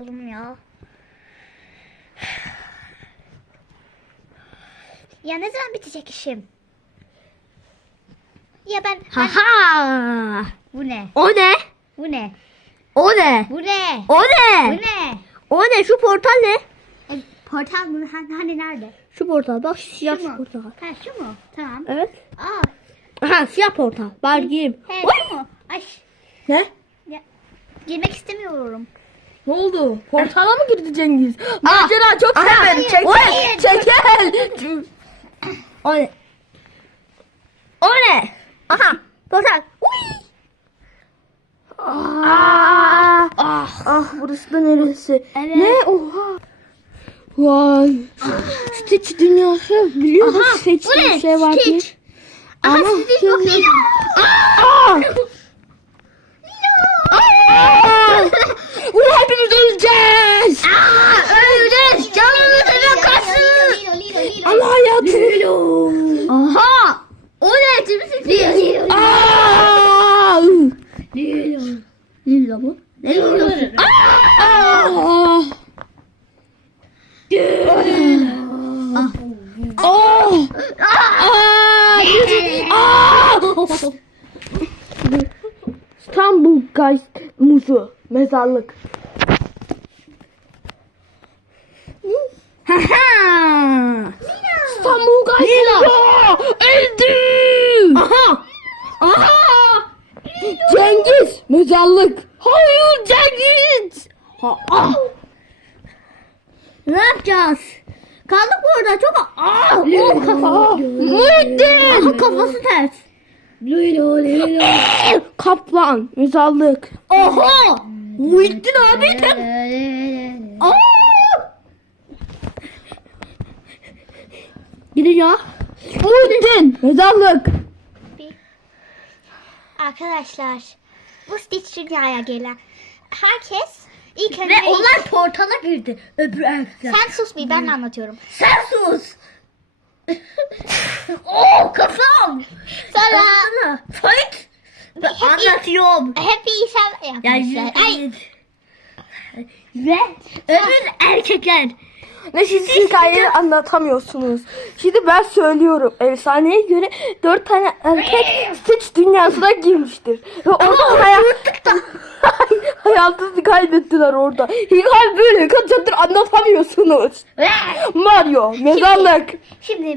oldum ya. Ya ne zaman bitecek işim? Ya ben, ben... Haha. Bu ne? O ne? Bu ne? O ne? Bu ne? O Bu ne? ne? O ne? Şu portal ne? E, portal mı? Hani, nerede? Şu portal. Bak şu siyah Şu portal. Ha şu mu? Tamam. Evet. Aa, Aha siyah portal. Bari gireyim. he Oy! mu? Ay, Ne? ya, girmek istemiyorum. Ne oldu? Portala mı girdi Cengiz? Macera çok Aha! sever. Çekil. Çekil. O ne? O ne? Aha portal. Uy! Aa! Ah, ah burası da neresi? Evet. Ne? Oha. Vay. Stitch dünyası biliyor musun? Stitch bir şey var. Stitch. Ama Stitch yok, şey- Lilo. Aa! Aha. O ne? Timsi Aa! Lilla mı? Ne Lilla? Aa! Aa! Aa! Aa! İstanbul guys muzu mezarlık. Haha. İstanbul guys muzu öldü. Aha. Aha. Cengiz mezarlık. Hayır Cengiz. Ha, ah. Ne yapacağız? Kaldık burada çok Aa, o kafa. Muhittin. Aha, kafası ters. Kaplan mezarlık. Oha. Muhittin abi tek. Aa. Gideceğim. Muhittin mezarlık. Arkadaşlar bu Stitch dünyaya gelen herkes ilk önce... Ve onlar portala girdi. Öbür erkekler. Sen sus bir ben anlatıyorum. Sen sus. Oo kafam. Sonra Sana. Fight. Ben anlatıyorum. hep Ya yapmışlar. Ay, yürü. Ve öbür erkekler. Ve siz hikayeyi anlatamıyorsunuz. Şimdi ben söylüyorum. Efsaneye göre dört tane erkek Stitch dünyasına girmiştir. Ve orada hayat... hayatını kaybettiler orada. Hikaye böyle kaç anlatamıyorsunuz. Mario, mezarlık. şimdi